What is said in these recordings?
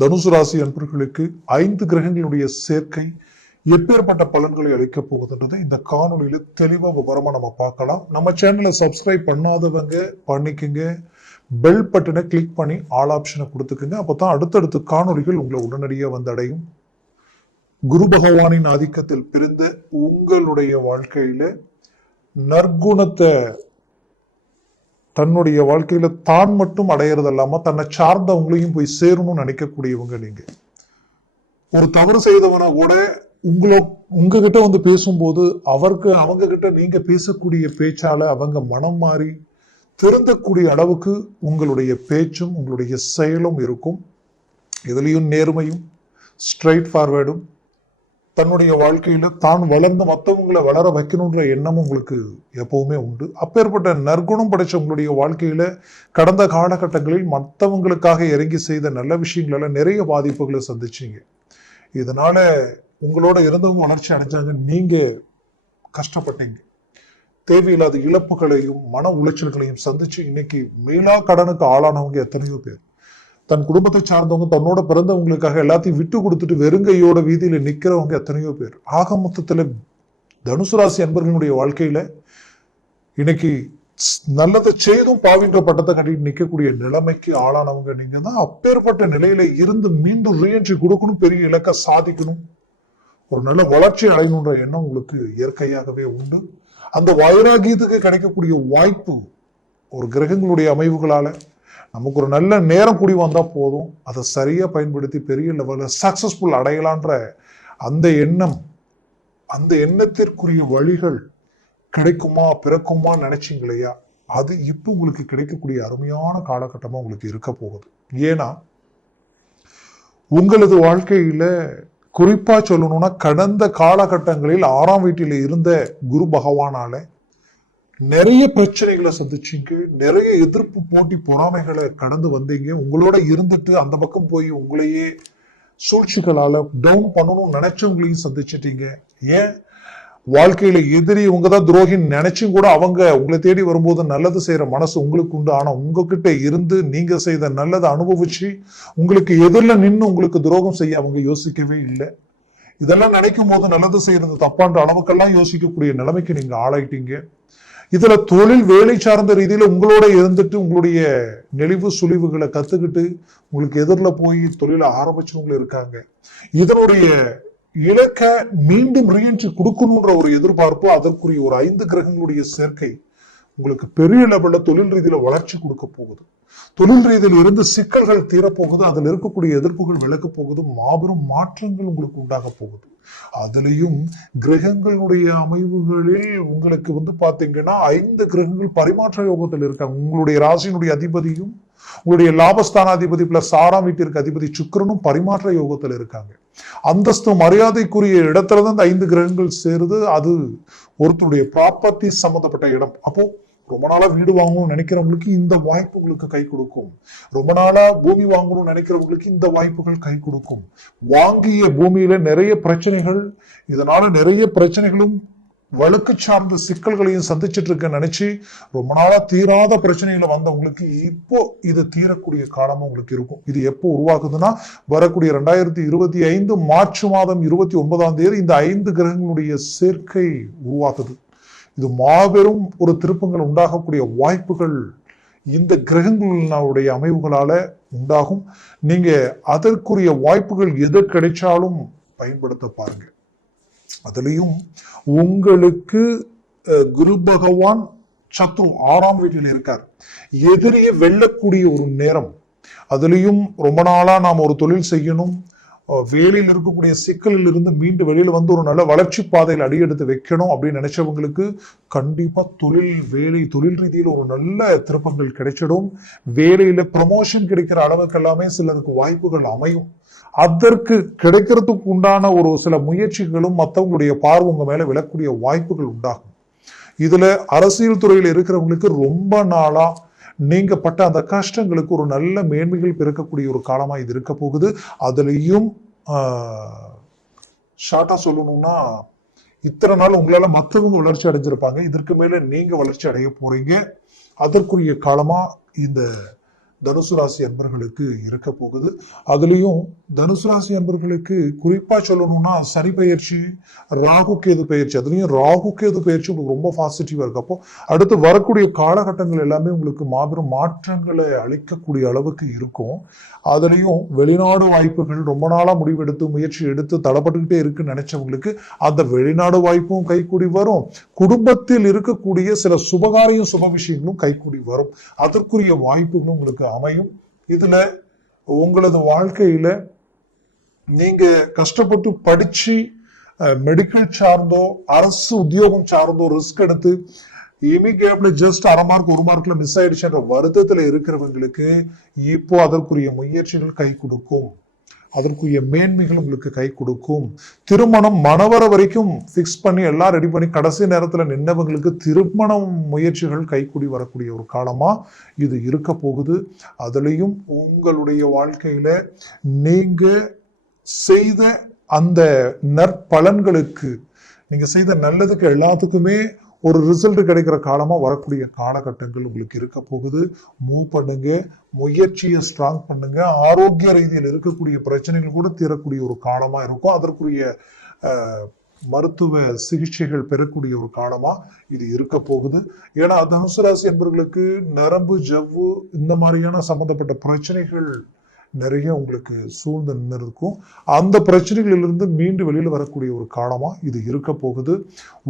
தனுசு ராசி அன்பர்களுக்கு 5 கிரகங்களுடைய சேர்க்கை எப்பேற்பட்ட பலன்களை அளிக்க போகுதுன்றது இந்த காணொலியில தெளிவா விவரமா நம்ம பார்க்கலாம். நம்ம சேனலை சப்ஸ்கிரைப் பண்ணாதவங்க பண்ணிக்கங்க, பெல் பட்டனை கிளிக் பண்ணி ஆல் ஆப்ஷனை கொடுத்துக்குங்க. அப்பதான் அடுத்தடுத்த காணொலிகள் உங்களை உடனடியாக வந்து அடையும். குரு பகவானின் ஆதிக்கத்தில் பிறந்த உங்களுடைய வாழ்க்கையில நற்குணத்தை தன்னுடைய வாழ்க்கையில தான் மட்டும் அடையிறது இல்லாம தன்னை சார்ந்தவங்களையும் போய் சேரணும்னு நினைக்கக்கூடியவங்க நீங்க. ஒரு தவறு செய்தவனை கூட உங்ககிட்ட வந்து பேசும்போது அவங்க கிட்ட நீங்க பேசக்கூடிய பேச்சால அவங்க மனம் மாறி திருந்தக்கூடிய அளவுக்கு உங்களுடைய பேச்சும் உங்களுடைய செயலும் இருக்கும். இதுலயும் நேர்மையும் ஸ்ட்ரைட் ஃபார்வேர்டும் தன்னுடைய வாழ்க்கையில தான் வளர்ந்து மற்றவங்களை வளர வைக்கணுன்ற எண்ணமும் உங்களுக்கு எப்பவுமே உண்டு. அப்பேற்பட்ட நற்குணம் படைச்ச உங்களுடைய வாழ்க்கையில கடந்த காலகட்டங்களில் மற்றவங்களுக்காக இறங்கி செய்த நல்ல விஷயங்களால நிறைய பாதிப்புகளை சந்திச்சீங்க. இதனால உங்களோட இருந்தவங்க வளர்ச்சி அடைஞ்சாங்க, நீங்க கஷ்டப்பட்டீங்க. தேவையில்லாத இழப்புகளையும் மன உளைச்சல்களையும் சந்திச்சு இன்னைக்கு மேலா கடனுக்கு ஆளானவங்க எத்தனையோ பேர். தன் குடும்பத்தை சார்ந்தவங்க தன்னோட பிறந்தவங்களுக்காக எல்லாத்தையும் விட்டு கொடுத்துட்டு வெறுங்கையோட வீதியில நிக்கிறவங்க எத்தனையோ பேர். ஆக மொத்தத்துல தனுசு ராசி அன்பர்களுடைய வாழ்க்கையில இன்னைக்கு நல்லதை செய்தும் பாவின்ற பட்டத்தை கட்டிட்டு நிக்கக்கூடிய நிலைமைக்கு ஆளானவங்க நீங்க தான். அப்பேற்பட்ட நிலையில இருந்து மீண்டும் ரீஎன்ட்ரி கொடுக்கணும், பெரிய இலக்கை சாதிக்கணும், ஒரு நல்ல வளர்ச்சி அடையணுன்ற எண்ணம் உங்களுக்கு இயற்கையாகவே உண்டு. அந்த வைராகியத்துக்கு கிடைக்கக்கூடிய வாய்ப்பு ஒரு கிரகங்களுடைய அமைவுகளால நமக்கு ஒரு நல்ல நேரம் கூடி வந்தா போதும், அதை சரியா பயன்படுத்தி பெரிய லெவலில் சக்சஸ்ஃபுல் அடையலான்ற அந்த எண்ணம், அந்த எண்ணத்திற்குரிய வழிகள் கிடைக்குமா பிறக்குமா நினைச்சீங்க இல்லையா, அது இப்போ உங்களுக்கு கிடைக்கக்கூடிய அருமையான காலகட்டமா உங்களுக்கு இருக்க போகுது. ஏன்னா உங்களது வாழ்க்கையில குறிப்பா சொல்லணும்னா கடந்த காலகட்டங்களில் 6ஆம் வீட்டில் இருந்த குரு பகவானால நிறைய பிரச்சனைகளை சந்திச்சீங்க, நிறைய எதிர்ப்பு போட்டி பொறாமைகளை கடந்து வந்தீங்க. உங்களோட இருந்துட்டு அந்த பக்கம் போய் உங்களையே சூழ்ச்சிகளால டவுன் பண்ணணும்னு நினைச்சவங்களையும் சந்திச்சிட்டீங்க. ஏன் வாழ்க்கையில எதிரி உங்கதான் துரோகின்னு நினைச்சும் கூட அவங்க உங்களை தேடி வரும்போது நல்லது செய்யற மனசு உங்களுக்கு உண்டு. ஆனா உங்ககிட்ட இருந்து நீங்க செய்த நல்லதை அனுபவிச்சு உங்களுக்கு எதிரில் நின்று உங்களுக்கு துரோகம் செய்ய அவங்க யோசிக்கவே இல்லை. இதெல்லாம் நினைக்கும் போது நல்லது செய்யறது தப்பான்ற அளவுக்கெல்லாம் யோசிக்கக்கூடிய நிலைமைக்கு நீங்க ஆளாயிட்டீங்க. இதுல தொழில் வேலை சார்ந்த ரீதியில உங்களோட இருந்துட்டு உங்களுடைய நெளிவு சுழிவுகளை கத்துக்கிட்டு உங்களுக்கு எதிரில் போய் தொழிலை ஆரம்பிச்சவங்க இருக்காங்க. இதனுடைய இலக்க மீண்டும் ரீஎன்ட்ரி கொடுக்கணும்ன்ற ஒரு எதிர்பார்ப்பு, அதற்குரிய ஒரு 5 கிரகங்களுடைய சேர்க்கை உங்களுக்கு பெரிய லெவல்ல தொழில் ரீதியில வளர்ச்சி கொடுக்க போகுது. தொழில் ரீதியில் இருந்து சிக்கல்கள் தீரப்போகுது, அதில் இருக்கக்கூடிய எதிர்ப்புகள் விலக்க போகுது, மாபெரும் மாற்றங்கள் உங்களுக்கு உண்டாக போகுது. அதுலயும் கிரகங்களுடைய அமைவுகளில் உங்களுக்கு வந்து பாத்தீங்கன்னா 5 கிரகங்கள் பரிமாற்ற யோகத்தில் இருக்காங்க. உங்களுடைய ராசியினுடைய அதிபதியும் உங்களுடைய லாபஸ்தானாதிபதி பிளஸ் 6ஆம் வீட்டிற்கு அதிபதி சுக்கிரனும் பரிமாற்ற யோகத்தில் இருக்காங்க. அந்தஸ்து மரியாதைக்குரிய இடத்துலதான் இந்த 5 கிரகங்கள் சேருது. அது ஒருத்தருடைய ப்ராப்பர்ட்டி சம்பந்தப்பட்ட இடம். அப்போ ரொம்ப நாளா வீடு வாங்கணும்னு நினைக்கிறவங்களுக்கு இந்த வாய்ப்பு உங்களுக்கு கை கொடுக்கும். ரொம்ப நாளா பூமி வாங்கணும்னு நினைக்கிறவங்களுக்கு இந்த வாய்ப்புகள் கை கொடுக்கும். வாங்கிய பூமியில நிறைய பிரச்சனைகள், இதனால நிறைய பிரச்சனைகளும் வழக்கு சார்ந்த சிக்கல்களையும் சந்திச்சுட்டு இருக்க நினைச்சு ரொம்ப நாளா தீராத பிரச்சனைகளை வந்தவங்களுக்கு இப்போ இது தீரக்கூடிய காலமா உங்களுக்கு இருக்கும். இது எப்போ உருவாக்குதுன்னா வரக்கூடிய 2025 மார்ச் மாதம் 29ஆம் தேதி இந்த 5 கிரகங்களுடைய சேர்க்கை உருவாக்குது. இது மாபெரும் ஒரு திருப்பங்கள் உண்டாகக்கூடிய வாய்ப்புகள் இந்த கிரகங்களுடைய அமைவுகளால உண்டாகும். நீங்க அதற்குரிய வாய்ப்புகள் எது கிடைச்சாலும் பயன்படுத்த பாருங்க. அதுலயும் உங்களுக்கு குரு பகவான் சத்ரு 6ஆம் வீட்டில் இருக்கார், எதிரியை வெல்லக்கூடிய ஒரு நேரம். அதுலயும் ரொம்ப நாளா நாம் ஒரு தொழில் செய்யணும், வேலையில் இருக்கக்கூடிய சிக்கலில் இருந்து மீண்டு வெளியில வந்து ஒரு நல்ல வளர்ச்சி பாதையில் அடியெடுத்து வைக்கணும் அப்படின்னு நினைச்சவங்களுக்கு கண்டிப்பா தொழில் ரீதியில் ஒரு நல்ல திருப்பங்கள் கிடைச்சிடும். வேலையில ப்ரமோஷன் கிடைக்கிற அளவுக்கு எல்லாமே சிலருக்கு வாய்ப்புகள் அமையும். அதற்கு கிடைக்கிறதுக்கு உண்டான ஒரு சில முயற்சிகளும் மற்றவங்களுடைய பார்வை உங்க மேல விழக்கூடிய வாய்ப்புகள் உண்டாகும். இதுல அரசியல் துறையில் இருக்கிறவங்களுக்கு ரொம்ப நாளா நீங்க பட்ட அந்த கஷ்டங்களுக்கு ஒரு நல்ல மேன்மைகள் பிறக்கக்கூடிய ஒரு காலமா இது இருக்க போகுது. அதுலயும் ஷார்ட்டா சொல்லணும்னா இத்தனை நாள் உங்களால மற்றவங்க வளர்ச்சி அடைஞ்சிருப்பாங்க, இதற்கு மேல நீங்க வளர்ச்சி அடைய போறீங்க. அதற்குரிய காலமா இந்த தனுசு ராசி அன்பர்களுக்கு இருக்க போகுது. அதுலயும் தனுசு ராசி அன்பர்களுக்கு குறிப்பா சொல்லணும்னா சனி பயிற்சி, ராகு கேது பயிற்சி, அதுலயும் ராகு கேது பயிற்சி உங்களுக்கு ரொம்ப பாசிட்டிவா இருக்கு. அப்போ அடுத்து வரக்கூடிய காலகட்டங்கள் எல்லாமே உங்களுக்கு மாபெரும் மாற்றங்களை அளிக்கக்கூடிய அளவுக்கு இருக்கும். அதுலயும் வெளிநாடு வாய்ப்புகள் ரொம்ப நாளா முடிவெடுத்து முயற்சி எடுத்து தடைப்பட்டுக்கிட்டே இருக்குன்னு நினைச்சவங்களுக்கு அந்த வெளிநாடு வாய்ப்பும் கைகூடி வரும். குடும்பத்தில் இருக்கக்கூடிய சில சுபகாரியம் சுப விஷயங்களும் கைகூடி வரும். அதற்குரிய வாய்ப்புகளும் உங்களுக்கு அமையும். இதுல உங்களது வாழ்க்கையில நீங்க கஷ்டப்பட்டு படிச்சு மெடிக்கல் சார்ந்தோ அரசு உத்தியோகம் சார்ந்தோ ரிஸ்க் எடுத்து இமிகிரேட்ல ஜஸ்ட் 1/2 மார்க் 1 மார்க்ல மிஸ் ஆயிடுச்சுன்ற வருத்தத்துல இருக்கிறவங்களுக்கு இப்போ அதற்குரிய முயற்சிகள் கை கொடுக்கும். அதற்குரிய மேன்மைகள் உங்களுக்கு கை கொடுக்கும். திருமணம் மணவர வரைக்கும் பிக்ஸ் பண்ணி எல்லாம் ரெடி பண்ணி கடைசி நேரத்துல நின்னவங்களுக்கு திருமணம் முயற்சிகள் கைக்கூடி வரக்கூடிய ஒரு காலமா இது இருக்க போகுது. அதுலயும் உங்களுடைய வாழ்க்கையில நீங்க செய்த அந்த நற்பலன்களுக்கு, நீங்க செய்த நல்லதுக்கு எல்லாத்துக்குமே ஒரு ரிசல்ட் கிடைக்கிற காலமா வரக்கூடிய காலகட்டங்கள் உங்களுக்கு இருக்க போகுது. மூவ் பண்ணுங்க, முயற்சியை ஸ்ட்ராங் பண்ணுங்க. ஆரோக்கிய ரீதியில் இருக்கக்கூடிய பிரச்சனைகள் கூட தீரக்கூடிய ஒரு காலமா இருக்கும். அதற்குரிய மருத்துவ சிகிச்சைகள் பெறக்கூடிய ஒரு காலமா இது இருக்க போகுது. ஏன்னா தனுசு ராசி என்பவர்களுக்கு நரம்பு ஜவ்வு இந்த மாதிரியான சம்பந்தப்பட்ட பிரச்சனைகள் நிறைய உங்களுக்கு சூழ்ந்து நின்று இருக்கும். அந்த பிரச்சனைகளிலிருந்து மீண்டு வெளியில் வரக்கூடிய ஒரு காலமா இது இருக்க போகுது.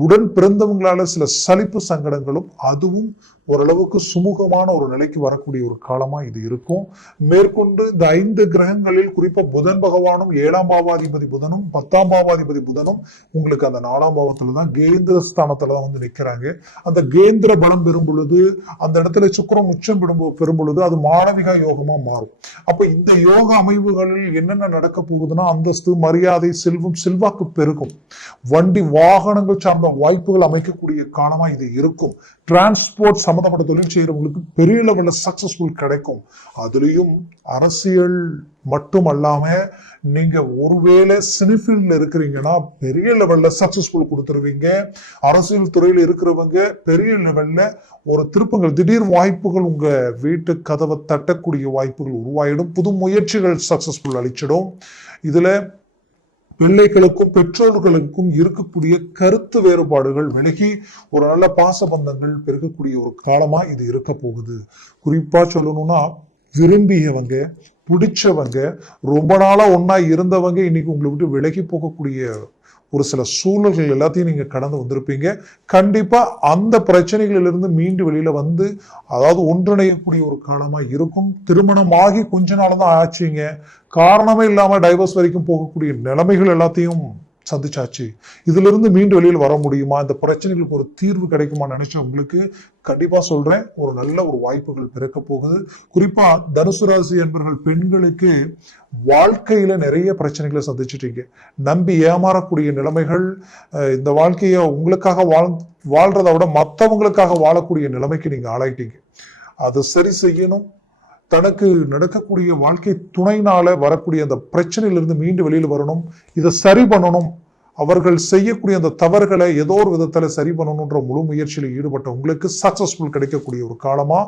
உடன் பிறந்தவங்களால சில சலிப்பு சங்கடங்களும் அதுவும் ஓரளவுக்கு சுமூகமான ஒரு நிலைக்கு வரக்கூடிய ஒரு காலமா இது இருக்கும். மேற்கொண்டு இந்த 5 கிரகங்களில் குறிப்பா புதன் பகவானும் 7ஆம் பாவாதிபதி புதனும் 10ஆம் பாவாதிபதி புதனும் உங்களுக்கு அந்த 4ஆம் பாவத்துலதான் கேந்திர ஸ்தானத்துலதான் வந்து நிக்கிறாங்க. அந்த கேந்திர பலம் பெறும் பொழுது அந்த இடத்துல சுக்கிரன் உச்சம் பெறும் பொழுது அது மாளவிகா யோகமா மாறும். அப்ப இந்த யோக அமைவுகளில் என்னென்ன நடக்க போகுதுன்னா அந்தஸ்து, மரியாதை, செல்வம், செல்வாக்கு பெருகும். வண்டி வாகனங்கள் சார்ந்த வாய்ப்புகள் அமைக்கக்கூடிய காலமா இது இருக்கும். டிரான்ஸ்போர்ட் சம்பந்தப்பட்ட தொழில் செய்யறவங்களுக்கு பெரிய லெவல்ல சக்சஸ்ஃபுல் கிடைக்கும். அதுலயும் அரசியல் மட்டும் அல்லாம நீங்க ஒருவேளை சினிஃபீல்ட்ல இருக்கிறீங்கன்னா பெரிய லெவல்ல சக்சஸ்ஃபுல் கொடுத்துருவீங்க. அரசியல் துறையில இருக்கிறவங்க பெரிய லெவல்ல ஒரு திருப்பங்கள், திடீர் வாய்ப்புகள் உங்க வீட்டு கதவை தட்டக்கூடிய வாய்ப்புகள் உருவாயிடும். புது முயற்சிகள் சக்சஸ்ஃபுல் அளிச்சிடும். இதுல பிள்ளைகளுக்கும் பெற்றோர்களுக்கும் இருக்கக்கூடிய கருத்து வேறுபாடுகள் விலகி ஒரு நல்ல பாசபந்தங்கள் பெருக்கக்கூடிய ஒரு காலமா இது இருக்க போகுது. குறிப்பா சொல்லணும்னா விரும்பியவங்க, பிடிச்சவங்க, ரொம்ப நாளா ஒன்னா இருந்தவங்க இன்னைக்கு உங்களை விட்டு விலகி போகக்கூடிய ஒரு சில சூழல்கள் எல்லாத்தையும் நீங்க கடந்து வந்திருப்பீங்க. கண்டிப்பா அந்த பிரச்சனைகளிலிருந்து மீண்டு வெளியில வந்து அதாவது ஒன்றிணையக்கூடிய ஒரு காலமா இருக்கும். திருமணம் ஆகி கொஞ்ச நாள் தான் ஆச்சுங்க, காரணமே இல்லாம டைவர்ஸ் வரைக்கும் போகக்கூடிய நிலைமைகள் எல்லாத்தையும் சந்திச்சாச்சு. இதுல இருந்து மீண்டு வெளியில் வர முடியுமா, இந்த பிரச்சனைகளுக்கு ஒரு தீர்வு கிடைக்குமா நினைச்ச உங்களுக்கு கண்டிப்பா சொல்றேன், ஒரு நல்ல ஒரு வாய்ப்புகள் பிறக்க போகுது. குறிப்பா தனுசு ராசி என்பவர்கள் பெண்களுக்கு வாழ்க்கையில நிறைய பிரச்சனைகளை சந்திச்சிட்டீங்க. நம்பி ஏமாறக்கூடிய நிலைமைகள், இந்த வாழ்க்கைய உங்களுக்காக வாழ்றதை விட மற்றவங்களுக்காக வாழக்கூடிய நிலைமைக்கு நீங்க ஆளாயிட்டீங்க. அதை சரி செய்யணும். தனக்கு நடக்கக்கூடிய வாழ்க்கை துணைனால வரக்கூடிய அந்த பிரச்சனையிலிருந்து மீண்டு வெளியில் வரணும். இதை சரி பண்ணணும். அவர்கள் செய்யக்கூடிய அந்த தவறுகளை ஏதோ ஒரு விதத்துல சரி பண்ணணும்ன்ற முழு முயற்சியில் ஈடுபட்ட உங்களுக்கு சக்சஸ்ஃபுல் கிடைக்கக்கூடிய ஒரு காலமா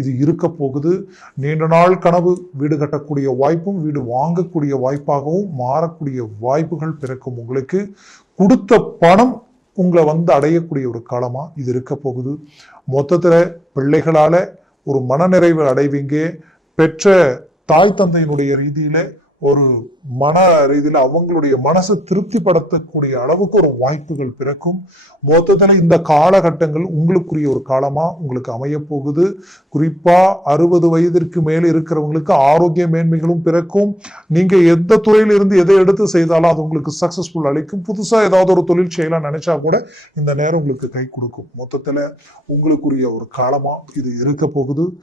இது இருக்க போகுது. நீண்ட நாள் கனவு வீடு கட்டக்கூடிய வாய்ப்பும் வீடு வாங்கக்கூடிய வாய்ப்பாகவும் மாறக்கூடிய வாய்ப்புகள் பிறக்கும். உங்களுக்கு கொடுத்த பணம் உங்களை வந்து அடையக்கூடிய ஒரு காலமா இது இருக்க போகுது. மொத்தத்துல பிள்ளைகளால ஒரு மனநிறைவு அடைவீங்க. பெற்ற தாய் தந்தையினுடைய ரீதியில ஒரு மன ரீதியில அவங்களுடைய மனசை திருப்திப்படுத்தக்கூடிய அளவுக்கு ஒரு வாய்ப்புகள் பிறக்கும். மொத்தத்துல இந்த காலகட்டங்கள் உங்களுக்குரிய ஒரு காலமா உங்களுக்கு அமைய போகுது. குறிப்பா 60 வயதிற்கு மேல இருக்கிறவங்களுக்கு ஆரோக்கிய மேன்மைகளும் பிறக்கும். நீங்க எந்த துறையில இருந்து எதை எடுத்து செய்தாலும் அது உங்களுக்கு சக்சஸ்ஃபுல் அளிக்கும். புதுசா ஏதாவது ஒரு தொழில் செய்யலாம் நினைச்சா கூட இந்த நேரம் உங்களுக்கு கை கொடுக்கும். மொத்தத்துல உங்களுக்குரிய ஒரு காலமா இது இருக்க போகுது.